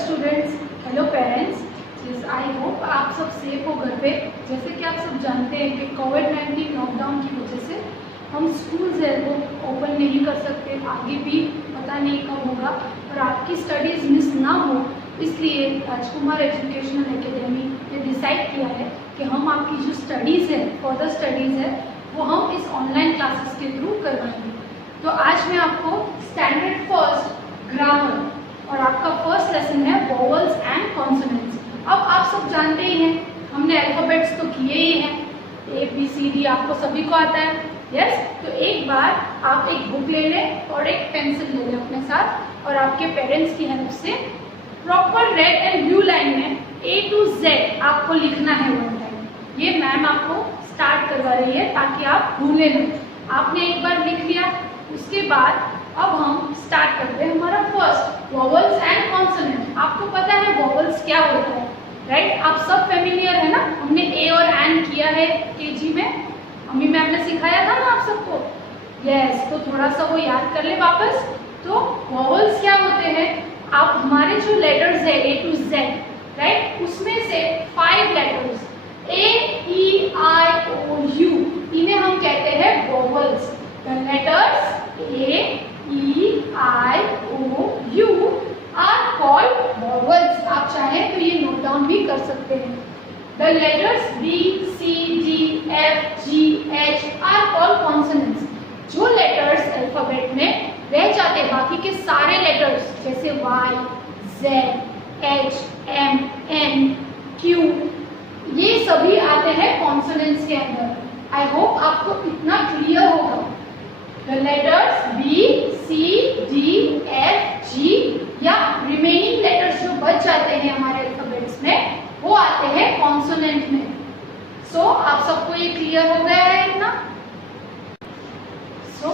Students, hello parents. I hope आप सब safe हो घर पे। जैसे कि आप सब जानते हैं कि कोविड-19 लॉकडाउन की वजह से हम स्कूल्स है वो ओपन नहीं कर सकते, आगे भी पता नहीं कब होगा। और आपकी स्टडीज़ मिस ना हो इसलिए राजकुमार एजुकेशनल एकेडमी ने डिसाइड किया है कि हम आपकी जो स्टडीज़ है, फर्दर स्टडीज़ है, वो हम इस ऑनलाइन क्लासेस के थ्रू करवाएंगे। तो आज मैं आपको स्टैंडर्ड फर्स्ट ग्रामर और आपका फर्स्ट लेसन है वोवेल्स एंड कॉन्सोनेंट्स। अब आप सब जानते ही हैं, हमने अल्फ़ाबेट्स तो किए ही हैं, ABCD आपको सभी को आता है। यस, तो एक बार आप एक बुक ले लें और एक पेंसिल ले लें अपने साथ और आपके पेरेंट्स की हेल्प से proper red and blue line में A to Z आपको लिखना है वन टाइम। ये मैम आपको स्टार्ट करवा रही है ताकि आप भूलें नहीं। आपने एक बार लिख लिया, उसके बाद अब हम स्टार्ट करते हैं हमारा फर्स्ट वोवेल्स एंड कॉन्सोनेंट। आपको पता है वोवेल्स क्या होता है, राइट? आप सब फेमिलियर है ना, हमने ए और एन किया है केजी में, अम्मी मैम ने सिखाया था ना आप सबको। यस, तो थोड़ा सा वो याद कर ले वापस। तो वोवेल्स क्या होते हैं, आप हमारे जो लेटर्स है A to Z, राइट, उसमें से 5 लेटर्स A-E-I-O-U, इन्हें हम कहते हैं vowels. The letters A-E-I-O-U are called vowels। आप चाहें तो ये नोट डाउन भी कर सकते हैं। The letters B, C, D, F, G, H are called consonants। जो लेटर्स अल्फाबेट में रह जाते हैं, बाकी के सारे लेटर्स जैसे Y, Z, H, M, N, Q, ये सभी आते हैं कॉन्सोनेंट्स के अंदर। आई होप आपको इतना क्लियर होगा। The letters B, C, D, F, G या रिमेनिंग लेटर्स जो बच जाते हैं हमारे अल्फाबेट्स में, वो आते हैं कॉन्सोनेंट में। सो आप सबको ये क्लियर हो गया है इतना? सो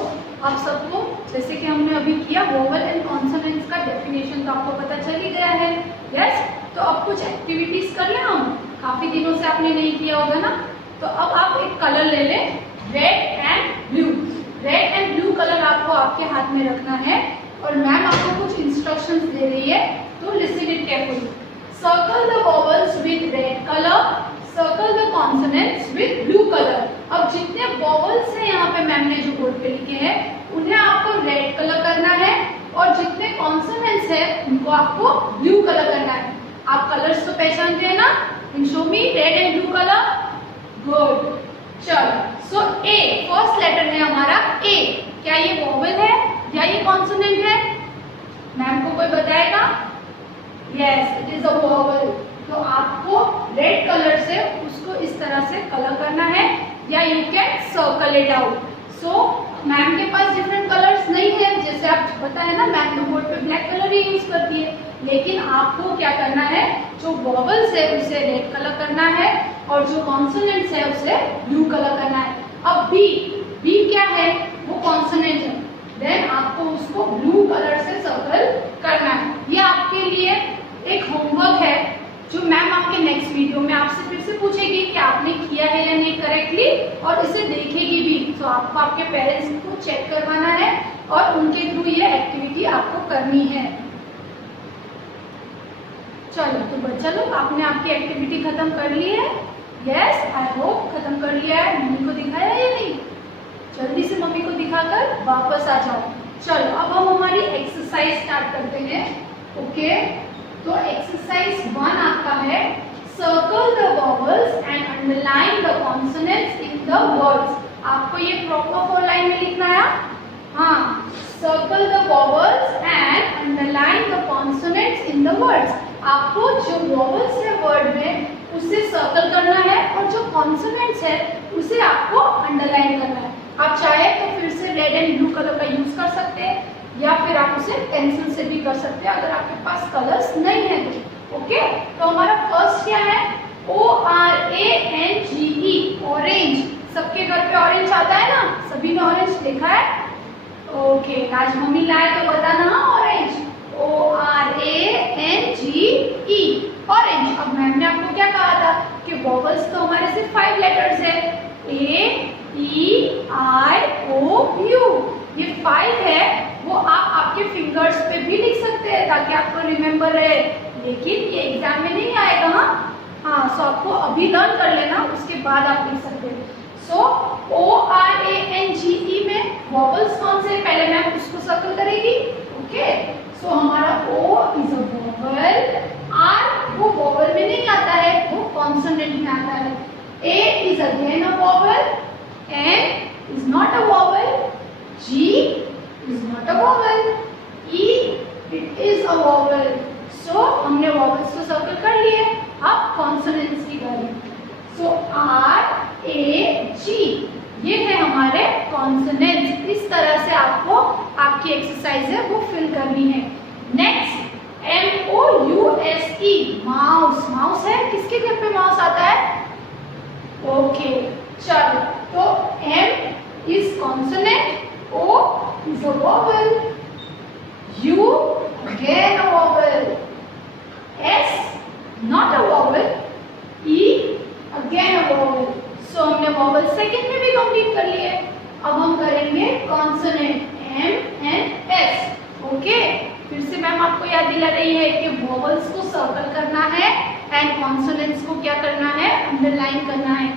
आप सबको जैसे कि हमने अभी किया वोवेल एंड कॉन्सोनेंट्स का डेफिनेशन तो आपको पता चल ही गया है। यस, तो अब कुछ एक्टिविटीज कर लें हम, काफी दिनों से आपने नहीं किया होगा ना। तो अब आप एक कलर ले लें, red and blue. Red and blue colour आपको आपके हाथ में रखना है और मैम आपको कुछ इंस्ट्रक्शंस दे रही है, तो listen it carefully. Circle the vowels with red colour, circle the consonants with blue colour. अब जितने वोवेल्स हैं यहाँ पे मैम ने जो बोर्ड पे लिखे हैं, उन्हें आपको रेड कलर करना है और जितने कॉन्सोनेंट्स हैं उनको आपको ब्लू कलर करना है। आप कलर्स तो पहचानते हैं ना? Show me red and blue colour. Good, चलो। सो ए, फर्स्ट लेटर है हमारा ए। क्या ये वोवेल है या ये कॉन्सोनेंट है? मैम को कोई बताएगा? Yes, it is a vowel. तो आपको रेड कलर से उसको इस तरह से कलर करना है या you can circle it out. So ma'am के पास डिफरेंट कलर्स नहीं है, जैसे आप पता है ना, मैम तो बोर्ड पे ब्लैक कलर ही यूज करती है, लेकिन आपको क्या करना है, जो वोवेल्स है उसे रेड कलर करना है और जो कॉन्सोनेंट्स है उसे ब्लू कलर करना है। अब बी, बी क्या है? वो कॉन्सोनेंट है, देन आपको उसको ब्लू कलर से सर्कल करना है। ये आपके लिए एक होमवर्क है जो मैम आपके नेक्स्ट वीडियो में आपसे फिर से पूछेगी कि आपने किया है या नहीं करेक्टली, और इसे देखेगी भी। तो आपको आपके पेरेंट्स को चेक करवाना है और उनके थ्रू ये एक्टिविटी आपको करनी है। चलो तो बच्चा लोग, आपने आपकी एक्टिविटी खत्म कर ली है? यस, आई होप खत्म कर लिया है। मम्मी को दिखाया या नहीं? जल्दी से मम्मी को दिखाकर वापस आ जाओ। चलो अब हम हमारी एक्सरसाइज स्टार्ट करते हैं। ओके, तो एक्सरसाइज 1 आपका है circle the vowels and underline the consonants in the words. आपको ये प्रॉपर 4 लाइन में लिखना है। हाँ, circle the vowels and underline the consonants in the words. आपको जो वोवेल्स है वर्ड में उसे सर्कल करना है और जो कॉन्सोनेंट्स है उसे आपको अंडरलाइन करना है। आप चाहे तो फिर से रेड एंड ब्लू कलर का यूज कर सकते हैं या फिर आप उसे पेंसिल से भी कर सकते हैं अगर आपके पास कलर्स नहीं है तो। ओके, तो हमारा फर्स्ट क्या है? ORANGE, orange. सबके घर पे ऑरेंज आता है ना? सभी ने ऑरेंज देखा है? ओके, आज मम्मी लाए तो बताना ऑरेंज। ORANGE, orange. अब मैम ने आपको क्या कहा था कि वोवेल्स तो हमारे सिर्फ 5 लेटर्स है, A-E-I-O-U। ये 5 है, वो आप आपके फिंगर्स पे भी लिख सकते हैं ताकि आपको रिमेम्बर रहे। लेकिन ये एग्जाम में नहीं आएगा। हाँ, सो आपको अभी लर्न कर लेना, उसके बाद आप लिख सकते हैं। सो ORANGE में वॉवल्स कौन से, पहले मैम उसको सर्कल करेगी। ओके, सो हमारा O is a vowel, R वो वॉवल में नहीं आता है, वो कॉन्सोनेंट में आता है। A is again a vowel, N is not a vowel, G is not a vowel, E it is a vowel. So हमने वॉवल्स को सर्कल कर लिए, अब कॉन्सोनेंट्स की बारी। सो RAG ये है हमारे कॉन्सोनेंट्स। इस तरह से आपको आपकी एक्सरसाइज है वो फिल करनी है। नेक्स्ट MOUSE माउस, माउस है, किसके घर पे माउस आता है? ओके, चलो, तो M is consonant, O is a vowel, U again a vowel, S not a vowel, E again a vowel. So हमने वॉवल सेकंड में भी कंप्लीट कर लिए। अब हम करेंगे consonant M and S। Okay, फिर से मैम आपको याद दिला रही है कि वॉवल्स को सर्कल करना है एंड कॉन्सोनेंट्स को क्या करना है, अंडरलाइन करना है।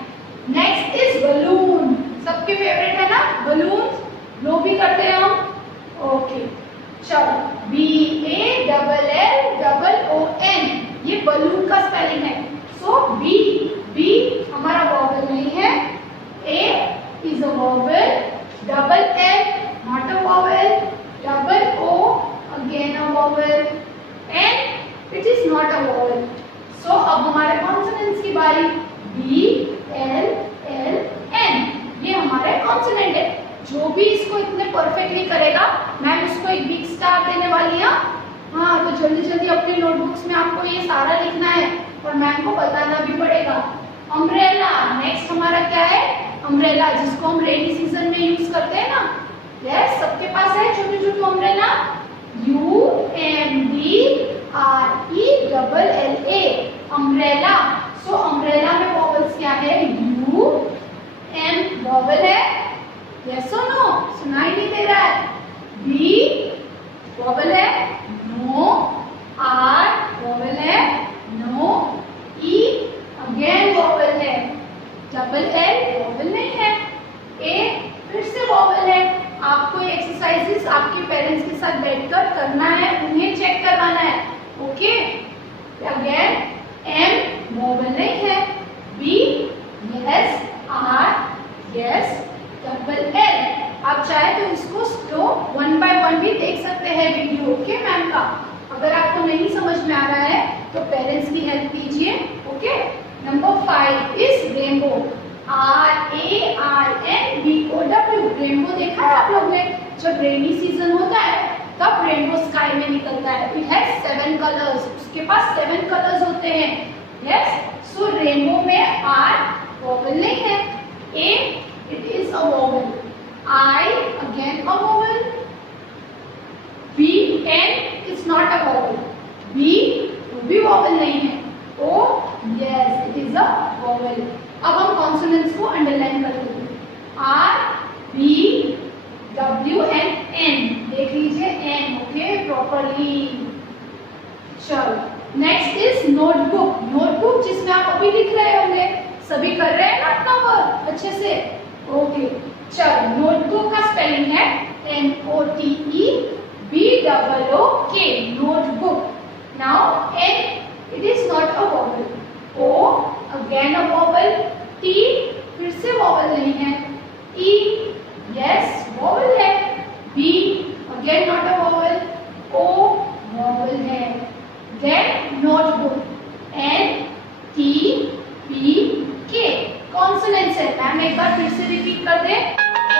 नेक्स्ट इज बलून, सबके फेवरेट है ना बलून, लो भी करते हैं हम। ओके, चलो, BALLON, ये बलून का स्पेलिंग है। सो B हमारा वॉवल नहीं है, A is a vowel, double L not a vowel, double O again a vowel, N it is not a vowel. So अब हमारे कॉन्सोनेंट्स की बारी। B L L N ये हमारे कॉन्सोनेंट है। जो भी इसको इतने परफेक्टली करेगा मैम उसको एक बिग स्टार देने वाली है। हाँ, तो जल्दी जल्दी अपनी नोटबुक्स में आपको ये सारा लिखना है और मैम को बताना भी पड़ेगा। अम्ब्रेला, नेक्स्ट हमारा क्या है? अम्ब्रेला, जिसको हम रेनी सीजन में यूज करते हैं ना। यस, सबके पास है छोटे छोटे umbrella. UMBRELLA umbrella. So umbrella में वॉवल्स क्या है? U M वॉवल है, यस और नो, सुनाई नहीं दे रहा है। B वॉवल है, नो। R वॉवल है, नो। E अगेन वॉवल है, डबल L वॉवल नहीं है, A फिर से वॉवल है। आपको ये एक्सरसाइजेस आपके पेरेंट्स के साथ बैठकर करना है, उन्हें चेक करवाना है। ओके, अगेन M वॉवल नहीं है, B yes, R yes, double L। आप चाहे तो इसको स्लो 1 by 1 भी देख सकते हैं वीडियो, ओके मैम का। अगर आपको नहीं समझ में आ रहा है तो पेरेंट्स की हेल्प लीजिए। Okay, number 5 is rainbow, RARNBOW। Rainbow देखा है आप लोग ने? जब रेनी सीजन होता है तब रेनबो स्काई में निकलता है। इट हैज 7 कलर्स, उसके पास 7 कलर्स होते हैं। यस, सो रेनबो में R वॉवल नहीं है, A it is a vowel, I again a vowel, B N is not a vowel, B वो भी वॉवल नहीं है, O yes it is a vowel. अब हम कॉन्सोनेंट्स को अंडरलाइन कर लेते हैं। R B W and N, देख लीजिए N, ओके प्रॉपरली। चलो, नेक्स्ट इज नोटबुक। नोटबुक जिसमें आप अभी लिख रहे होंगे, सभी कर रहे हैं ना अपना वर्क अच्छे से? ओके, चलो, नोटबुक का स्पेलिंग है NOTEBOOK, notebook. Now N it is not a vowel, O again a vowel, T फिर से वॉवल नहीं है, E यस वॉवल है, B again not a vowel, O vowel है। देन नोटबुक, NTPK कॉन्सोनेंट्स है। Ma'am एक बार फिर से रिपीट कर दे,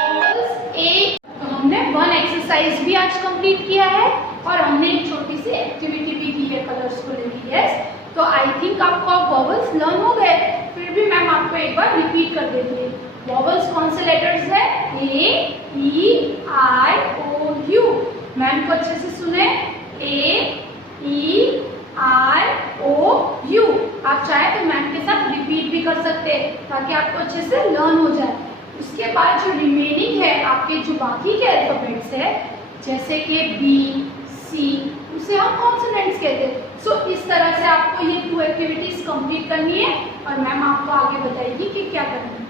वॉवल्स A। तो हमने 1 एक्सरसाइज भी आज कंप्लीट किया है और हमने एक छोटी सी एक्टिविटी भी की है कलर्स को लेकर। यस, तो आई थिंक आपको अब वॉवल्स लर्न हो गए। फिर भी मैम आपको एक बार रिपीट कर देती है। वॉवल्स कौन से लेटर्स है? A E I O U। Ma'am को अच्छे से सुने, A E I O U। आप चाहे तो मैम के साथ रिपीट भी कर सकते हैं ताकि आपको अच्छे से लर्न हो जाए। उसके बाद जो रिमेनिंग है आपके जो बाकी के अल्फाबेट्स है, जैसे कि B C, उसे हम कॉन्सोनेंट्स कहते हैं। सो इस तरह आपको ये 2 एक्टिविटीज कंप्लीट करनी है और मैम आपको आगे बताएगी कि क्या करना है।